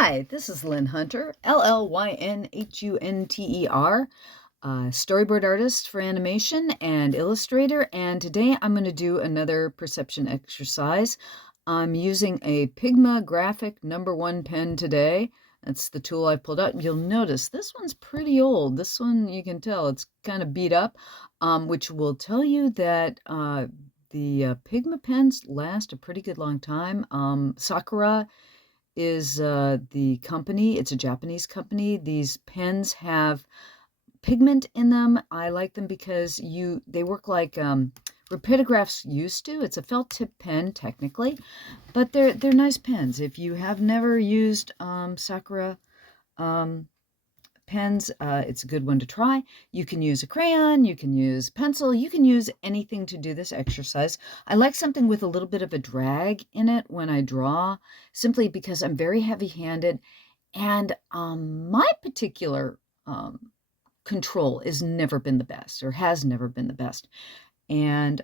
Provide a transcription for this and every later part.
Hi, this is Llyn Hunter, Llynhunter, storyboard artist for animation and illustrator, and today I'm going to do another perception exercise. I'm using a Pigma Graphic #1 pen today. That's the tool I pulled out. You'll notice this one's pretty old. This one, you can tell it's kind of beat up, which will tell you that the Pigma pens last a pretty good long time. Sakura is the company. It's a Japanese company. These pens have pigment in them. I like them because they work like Rapidographs used to. It's a felt tip pen technically, but they're nice pens. If you have never used Sakura pens, it's a good one to try. You can use a crayon, you can use pencil, you can use anything to do this exercise. I like something with a little bit of a drag in it when I draw, simply because I'm very heavy-handed, and my particular control has never been the best, or has never been the best. And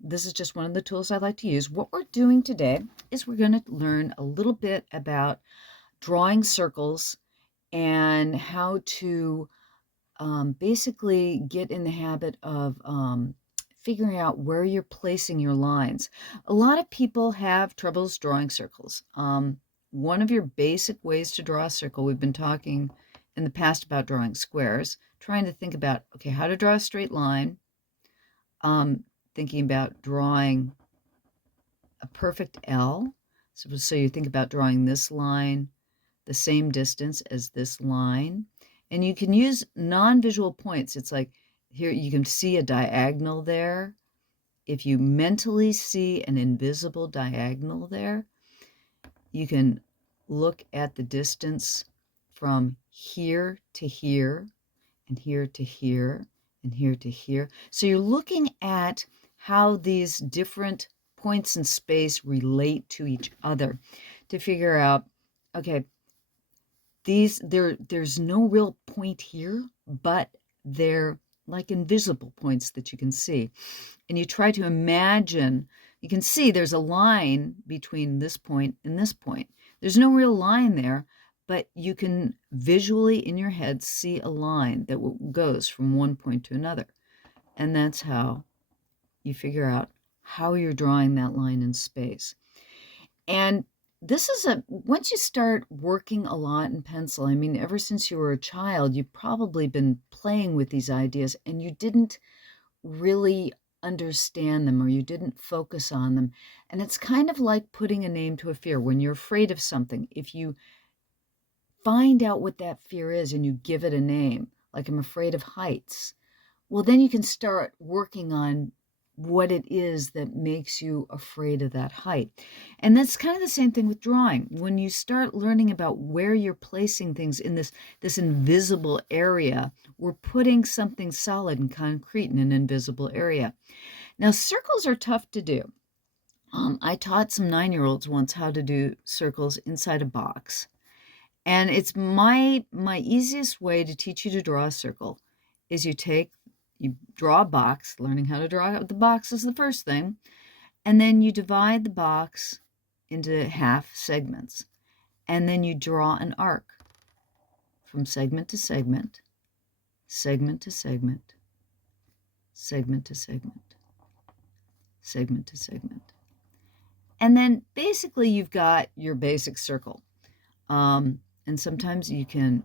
this is just one of the tools I like to use. What we're doing today is we're going to learn a little bit about drawing circles and how to basically get in the habit of figuring out where you're placing your lines. A lot of people have troubles drawing circles. One of your basic ways to draw a circle, we've been talking in the past about drawing squares, trying to think about, okay, how to draw a straight line, thinking about drawing a perfect L. So you think about drawing this line the same distance as this line. And you can use non-visual points. It's like here you can see a diagonal there. If you mentally see an invisible diagonal there, you can look at the distance from here to here, and here to here, and here to here. So you're looking at how these different points in space relate to each other to figure out, okay, there's no real point here, but they're like invisible points that you can see. And you try to imagine, you can see there's a line between this point and this point. There's no real line there, but you can visually in your head see a line that goes from one point to another. And that's how you figure out how you're drawing that line in space. And this is once you start working a lot in pencil, I mean, ever since you were a child, you've probably been playing with these ideas and you didn't really understand them, or you didn't focus on them. And it's kind of like putting a name to a fear. When you're afraid of something, if you find out what that fear is and you give it a name, like I'm afraid of heights, well, then you can start working on what it is that makes you afraid of that height. And that's kind of the same thing with drawing. When you start learning about where you're placing things in this invisible area, we're putting something solid and concrete in an invisible area. Now, circles are tough to do. I taught some 9-year-olds once how to do circles inside a box. And it's my easiest way to teach you to draw a circle is you draw a box. Learning how to draw the box is the first thing. And then you divide the box into half segments. And then you draw an arc from segment to segment, segment to segment, segment to segment, segment to segment. And then basically you've got your basic circle. And sometimes you can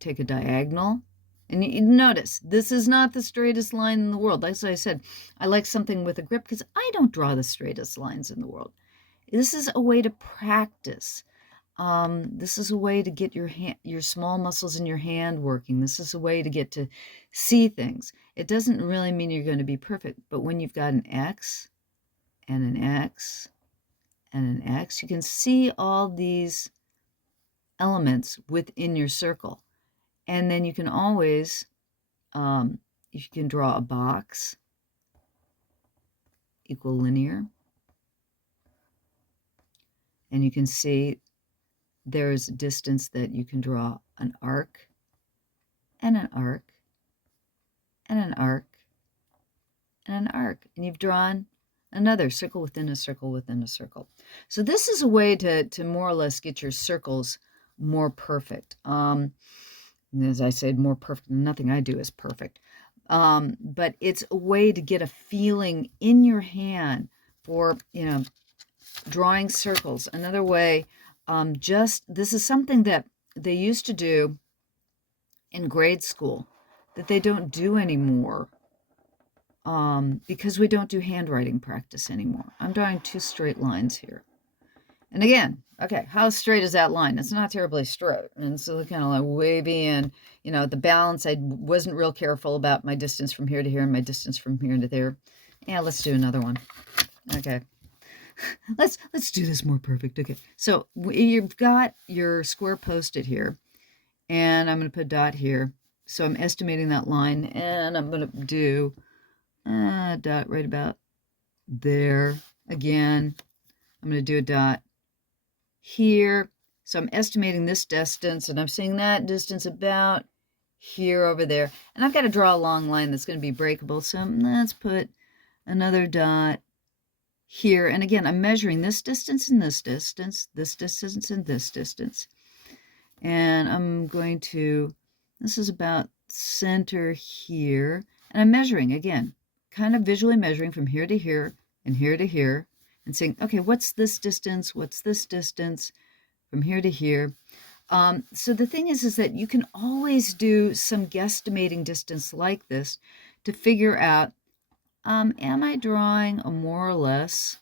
take a diagonal. And you notice, this is not the straightest line in the world. Like I said, I like something with a grip because I don't draw the straightest lines in the world. This is a way to practice. This is a way to get your small muscles in your hand working. This is a way to get to see things. It doesn't really mean you're going to be perfect, but when you've got an X and an X and an X, you can see all these elements within your circle. And then you can always, you can draw a box, equal linear. And you can see there's distance that you can draw an arc, and an arc, and an arc, and an arc. And you've drawn another circle within a circle within a circle. So this is a way to more or less get your circles more perfect. As I said, more perfect. Nothing I do is perfect. But it's a way to get a feeling in your hand for, drawing circles. Another way, this is something that they used to do in grade school that they don't do anymore, because we don't do handwriting practice anymore. I'm drawing 2 straight lines here. And again, okay, how straight is that line? It's not terribly straight. And so they're kind of like wavy, and, the balance, I wasn't real careful about my distance from here to here and my distance from here to there. Yeah, let's do another one. Okay. Let's do this more perfect. Okay. So you've got your square Post-it here, and I'm going to put a dot here. So I'm estimating that line, and I'm going to do a dot right about there. Again, I'm going to do a dot here. So I'm estimating this distance, and I'm seeing that distance about here over there. And I've got to draw a long line that's going to be breakable. So let's put another dot here. And again, I'm measuring this distance and this distance, this distance and this distance. And I'm going to, this is about center here. And I'm measuring, again, kind of visually measuring from here to here and here to here, and saying, okay, what's this distance? What's this distance from here to here? So the thing is that you can always do some guesstimating distance like this to figure out, am I drawing a more or less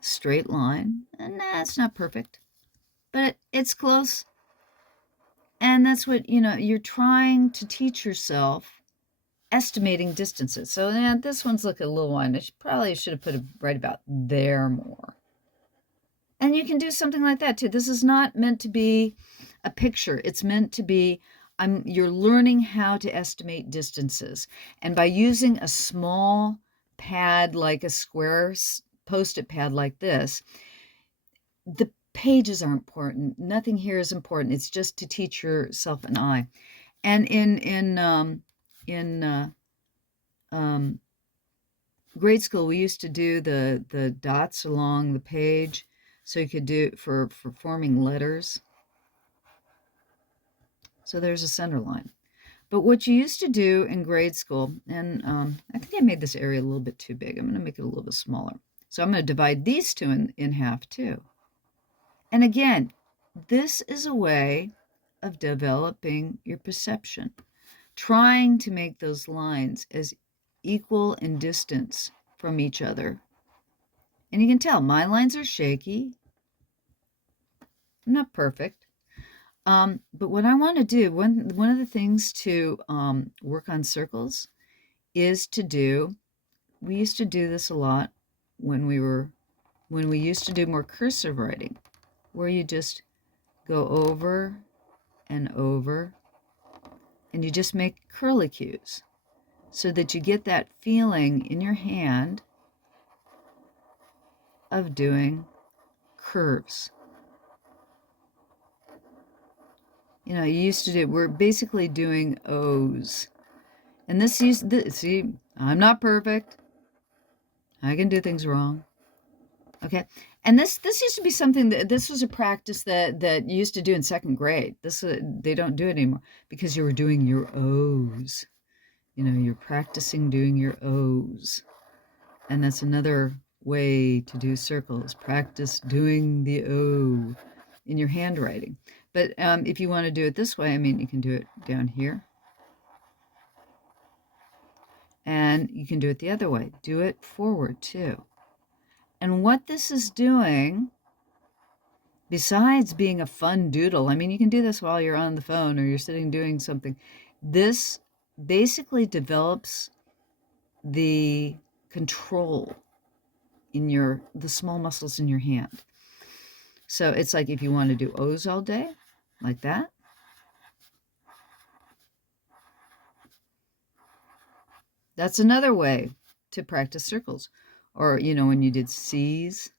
straight line? And nah, it's not perfect, but it's close. And that's what, you're trying to teach yourself, estimating distances. So yeah, this one's looking a little wide. I probably should have put it right about there more. And you can do something like that too. This is not meant to be a picture. It's meant to be, you're learning how to estimate distances. And by using a small pad, like a square Post-it pad like this, the pages are important. Nothing here is important. It's just to teach yourself an eye. And in grade school, we used to do the dots along the page, so you could do for forming letters. So there's a center line. But what you used to do in grade school, and I think I made this area a little bit too big. I'm going to make it a little bit smaller. So I'm going to divide these two in half too. And again, this is a way of developing your perception, trying to make those lines as equal in distance from each other. And you can tell my lines are shaky. I'm not perfect. But what I want to do, one of the things to work on circles is to do, we used to do this a lot when we used to do more cursive writing, where you just go over and over, and you just make curlicues so that you get that feeling in your hand of doing curves. You used to do, we're basically doing O's. And see, I'm not perfect. I can do things wrong. Okay. And this used to be something this was a practice that you used to do in second grade. They don't do it anymore because you were doing your O's. You're practicing doing your O's. And that's another way to do circles. Practice doing the O in your handwriting. But if you want to do it this way, you can do it down here. And you can do it the other way. Do it forward too. And what this is doing, besides being a fun doodle, you can do this while you're on the phone or you're sitting doing something. This basically develops the control in the small muscles in your hand. So it's like if you want to do O's all day, like that. That's another way to practice circles. Or, when you did C's.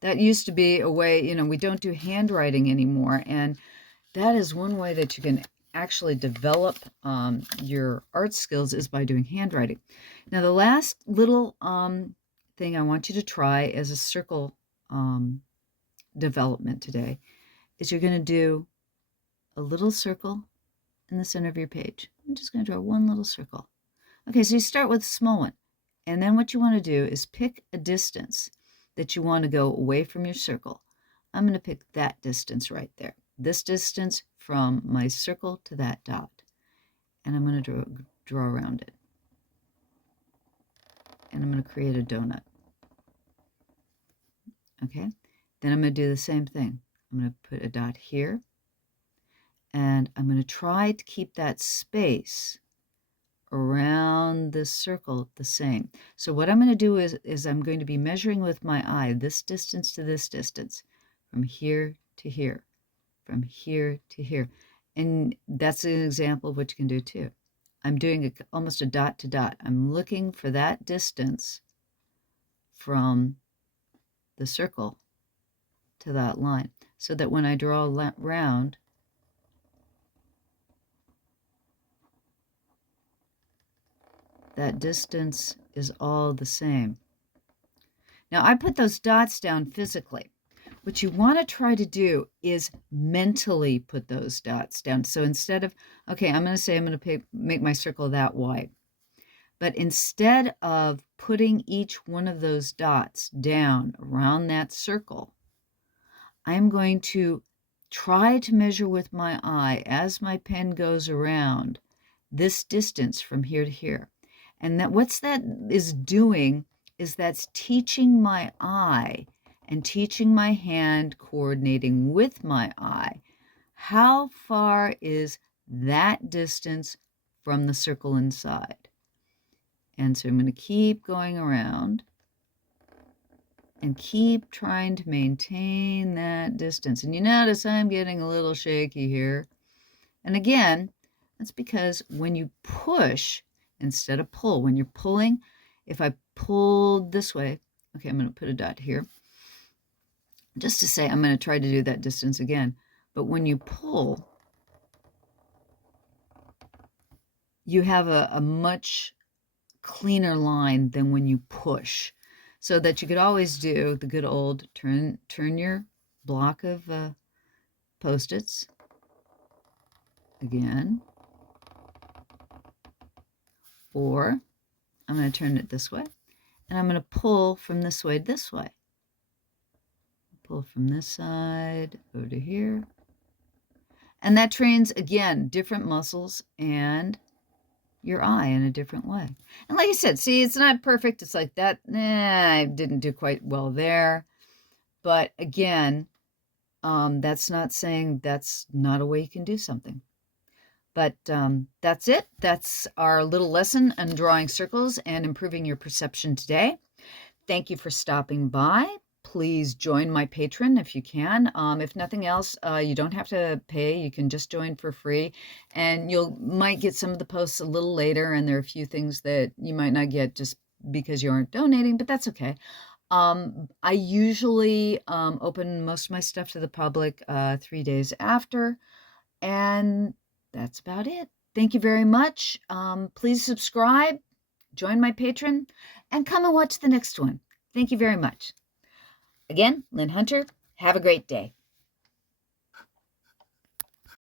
That used to be a way, we don't do handwriting anymore. And that is one way that you can actually develop your art skills is by doing handwriting. Now, the last little thing I want you to try as a circle development today is you're going to do a little circle in the center of your page. I'm just going to draw one little circle. Okay, so you start with a small one. And then what you want to do is pick a distance that you want to go away from your circle. I'm going to pick that distance right there. This distance from my circle to that dot. And I'm going to draw around it. And I'm going to create a donut. Okay, then I'm going to do the same thing. I'm going to put a dot here. And I'm going to try to keep that space around this circle the same. So what I'm going to do is I'm going to be measuring with my eye this distance to this distance, from here to here, from here to here. And that's an example of what you can do too. I'm doing almost a dot to dot. I'm looking for that distance from the circle to that line, so that when I draw round, that distance is all the same. Now, I put those dots down physically. What you want to try to do is mentally put those dots down. So instead of, okay, I'm going to say I'm going to make my circle that wide. But instead of putting each one of those dots down around that circle, I'm going to try to measure with my eye as my pen goes around this distance from here to here. And that what's that is doing is that's teaching my eye and teaching my hand, coordinating with my eye, how far is that distance from the circle inside. And so I'm going to keep going around and keep trying to maintain that distance. And you notice I'm getting a little shaky here. And again, that's because when you push instead of pull, when you're pulling, if I pulled this way, okay, I'm going to put a dot here, just to say I'm going to try to do that distance again. But when you pull, you have a much cleaner line than when you push. So that you could always do the good old turn your block of Post-its again. Or I'm going to turn it this way, and I'm going to pull from this way to this way. Pull from this side over to here. And that trains, again, different muscles and your eye in a different way. And like I said, see, it's not perfect. It's like that, I didn't do quite well there. But again, that's not saying that's not a way you can do something. But that's it. That's our little lesson on drawing circles and improving your perception today. Thank you for stopping by. Please join my Patreon if you can. If nothing else, you don't have to pay. You can just join for free. And you might get some of the posts a little later, and there are a few things that you might not get just because you aren't donating, but that's okay. I usually open most of my stuff to the public 3 days after, and that's about it. Thank you very much. Please subscribe, join my Patreon, and come and watch the next one. Thank you very much. Again, Llyn Hunter, have a great day.